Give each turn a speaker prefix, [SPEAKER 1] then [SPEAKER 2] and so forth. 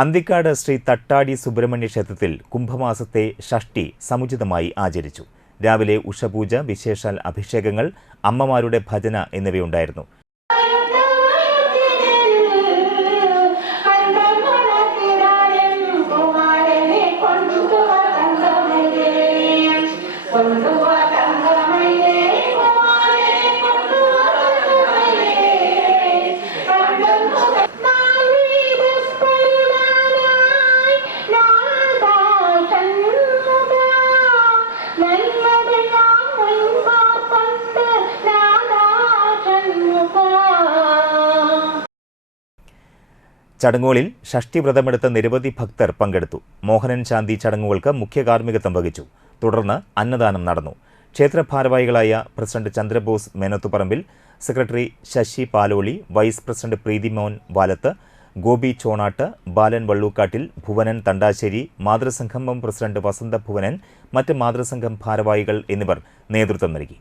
[SPEAKER 1] അന്തിക്കാട് ശ്രീ തട്ടാടി സുബ്രഹ്മണ്യ ക്ഷേത്രത്തിൽ കുംഭമാസത്തെ ഷഷ്ടി സമുചിതമായി ആചരിച്ചു. രാവിലെ ഉഷപൂജ വിശേഷാൽ അഭിഷേകങ്ങൾ അമ്മമാരുടെ ഭജന എന്നിവയുണ്ടായിരുന്നു. ചടങ്ങുകളിൽ ഷഷ്ടി വ്രതമെടുത്ത നിരവധി ഭക്തർ പങ്കെടുത്തു. മോഹനൻ ശാന്തി ചടങ്ങുകൾക്ക് മുഖ്യ കാർമ്മികത്വം വഹിച്ചു. തുടർന്ന് അന്നദാനം നടന്നു. ക്ഷേത്ര ഭാരവാഹികളായ president Chandrabose Menathuparambil secretary Sasi Paloli vice president Preethimon Valath Gopi Chonatt Balan Vallookkattil Bhuvanan Thandassery മാതൃസംഗമം president Vasantha Bhuvanan മറ്റ് മാതൃസംഘം ഭാരവാഹികൾ എന്നിവർ നേതൃത്വം നൽകി.